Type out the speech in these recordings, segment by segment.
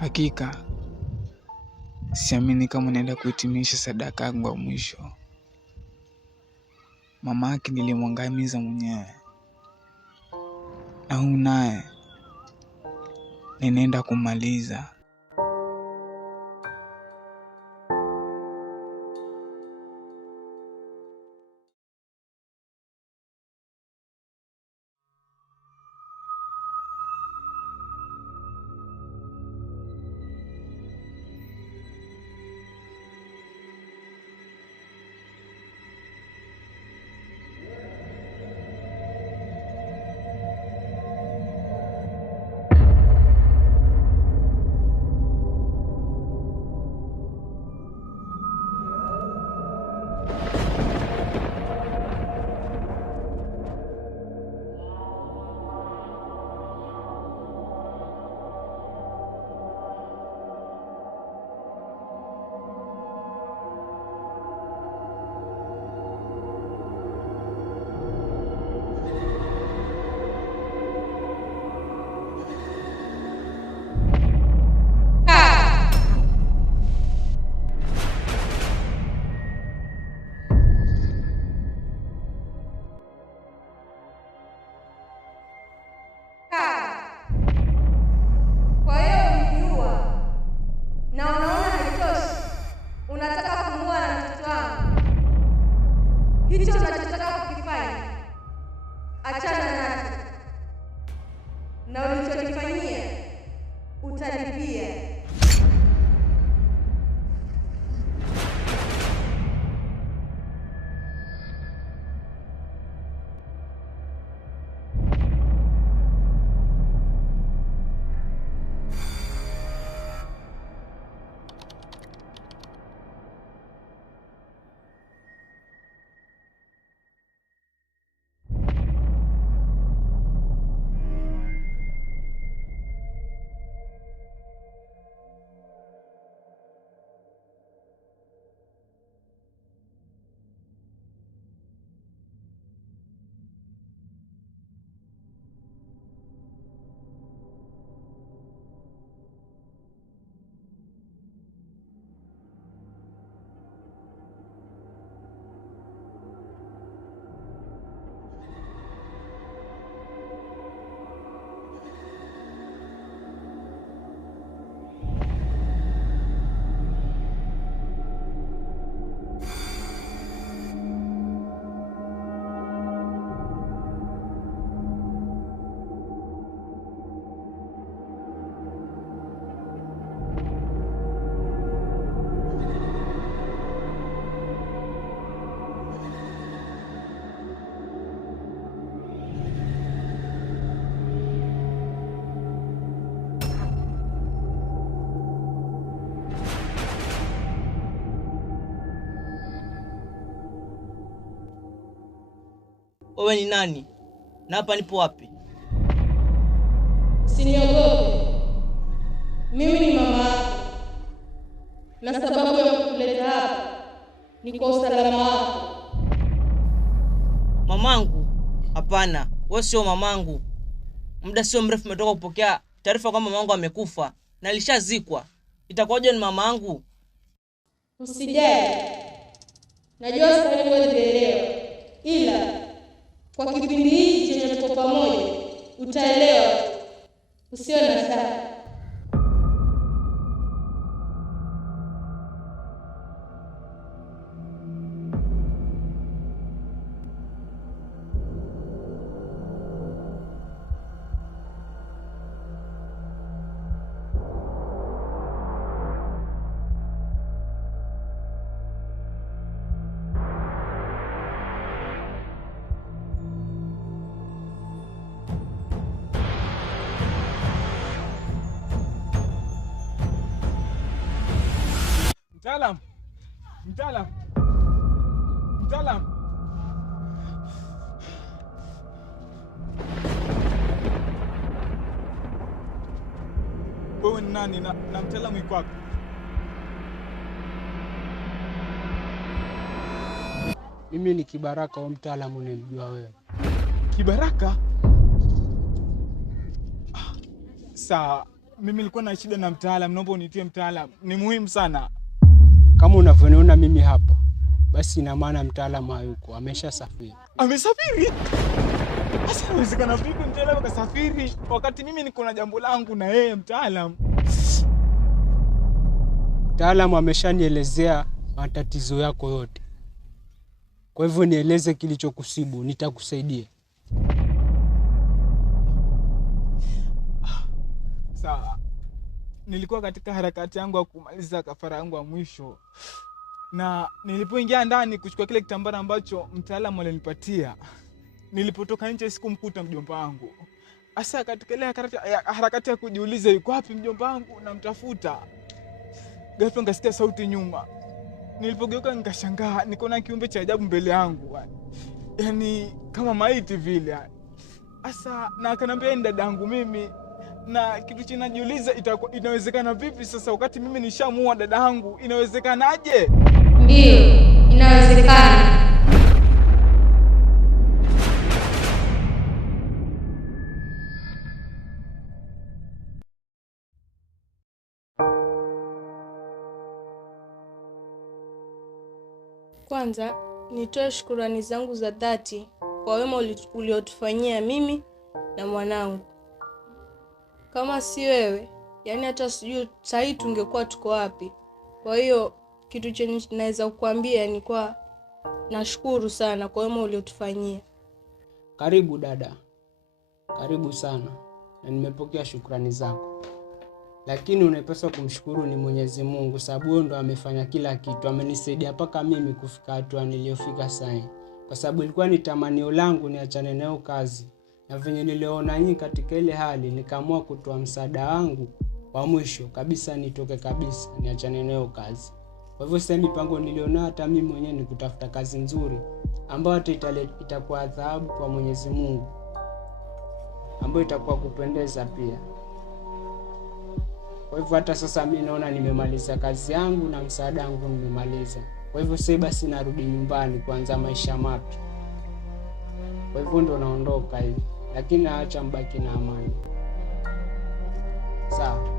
Hakika siamini kama naenda kuhitimisha sadaka yangu ya mwisho. Mama yake nilimwangamiza mwenyewe, na huyu naye ninaenda kumaliza. Hicho unachotaka kukifanya, achana nacho, na ulichonifanyia utalipia. Wewe ni nani? Na hapa nipo wapi? Usiniogope. Mimi ni mama yako. Na sababu ya kukuleta hapa ni kwa usalama wako. Mamangu? Hapana, wewe sio mamangu. Muda sio mrefu umetoka kupokea taarifa kwamba mamangu amekufa na alishazikwa. Itakuwaje ni mamangu? Usijali. Najua sasa huwezi elewa. Ila kwa kipindi hiki chenye tuko pamoja utaelewa. Usiwe na shaka. Mtaalamu. Wewe ni nani na mtaalamu yuko wapi? Mimi ni Kibaraka wa mtaalamu unamjua wewe. Kibaraka? Sawa, Mimi nilikuwa na shida na mtaalamu, naomba unitie mtaalamu. Ni muhimu sana. Kama unavyoniona mimi hapa, basi ina maana mtaalamu hayuko, ameshasafiri. Amesafiri? Sasa inawezekana vipi mtaalamu akasafiri wakati mimi niko na jambo langu na yeye mtaalamu? Mtaalamu ameshanielezea matatizo yako yote. Kwa hivyo nieleze kilichokusibu, nitakusaidia. Sawa. Nilikuwa katika harakati yangu ya kumaliza kafara yangu ya mwisho. Na nilipoingia ndani kuchukua kile kitambara ambacho mtaalamu alinipatia, nilipotoka nje sikumkuta mjomba wangu. Asa katika ile harakati ya kujiuliza yuko wapi mjomba wangu namtafuta, ghafla nikasikia sauti nyuma. Nilipogeuka nikashangaa, nikaona kiumbe cha ajabu mbele yangu. Yaani kama maiti vile. Asa na akanambia ni dadangu mimi. Na kitu chinajiuliza inawezekana vipi sasa wakati mimi nishamuua dadangu? Inawezekanaje? Ndio, inawezekana. Kwanza, nitoe shukrani zangu za dhati kwa wema uliotufanyia mimi na mwanangu. Kama si wewe, yani hata sijui sahii tungekuwa tuko wapi. Kwa hiyo kitu chenye naweza kukuambia ni kwa nashukuru sana kwa wema uliotufanyia. Karibu dada, karibu sana, na nimepokea shukrani zako. Lakini unapaswa kumshukuru ni Mwenyezi Mungu, sababu yeye ndo amefanya kila kitu. Amenisaidia mpaka mimi kufika hatua niliyofika sasa. Kwa sababu ilikuwa ni tamanio langu niachane nayo kazi. Na venye niliona nyinyi katika ile hali, nikaamua kutoa msaada wangu wa mwisho kabisa, nitoke kabisa niachane nayo kazi. Kwa hivyo sasa mipango niliona hata mimi mwenyewe ni kutafuta kazi nzuri ambayo hata itakuwa adhabu kwa Mwenyezi Mungu, ambayo itakuwa kupendeza pia. Kwa hivyo hata sasa mimi naona nimemaliza kazi yangu na msaada wangu nimemaliza. Kwa hivyo sasa basi narudi nyumbani kuanza maisha mapya. Kwa hivyo ndo naondoka hivi, lakini naacha mbaki na amani. Sawa.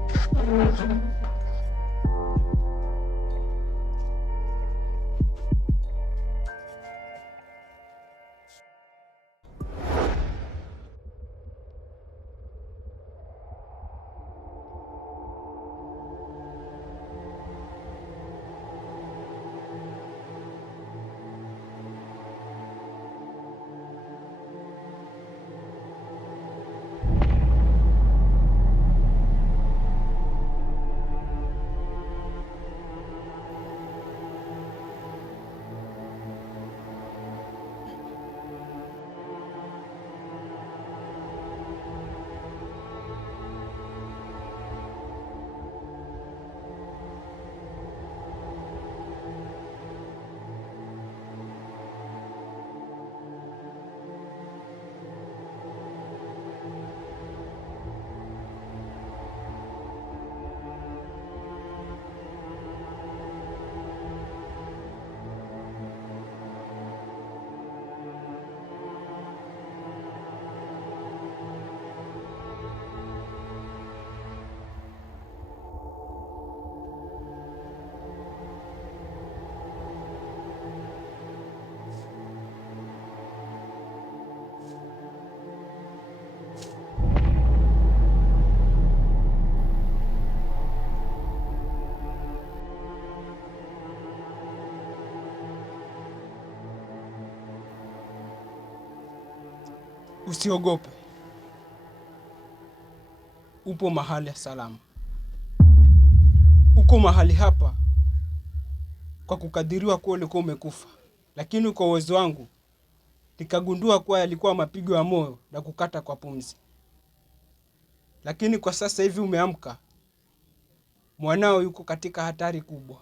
Usiogope. Upo mahali ya salama. Uko mahali hapa kwa kukadiriwa kuwa ulikuwa umekufa. Lakini kwa uwezo wangu nikagundua kuwa yalikuwa mapigo ya moyo na kukata kwa pumzi. Lakini kwa sasa hivi umeamka. Mwanao yuko katika hatari kubwa.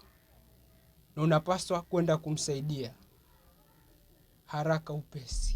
Na unapaswa kwenda kumsaidia haraka upesi.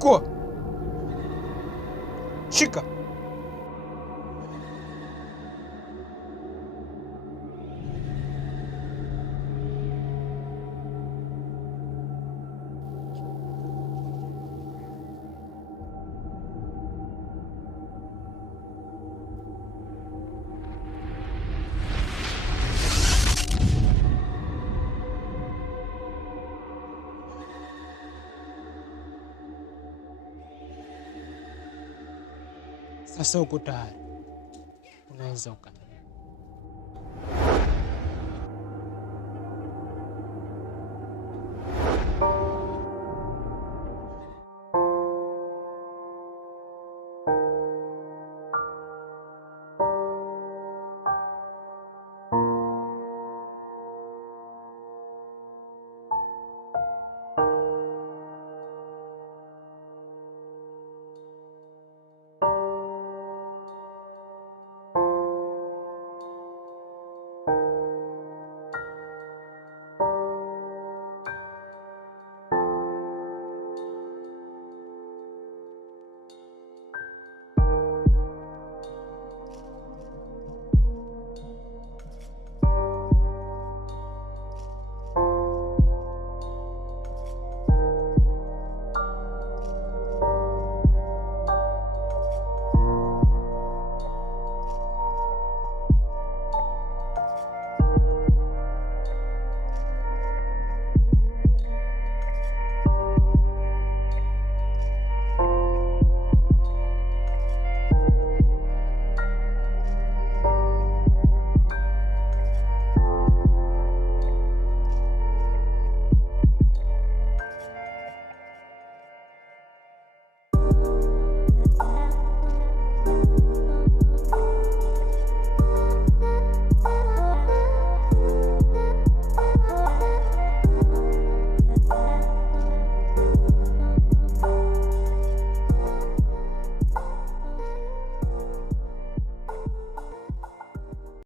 Chukua, shika. Sasa uko tayari, unaweza ukana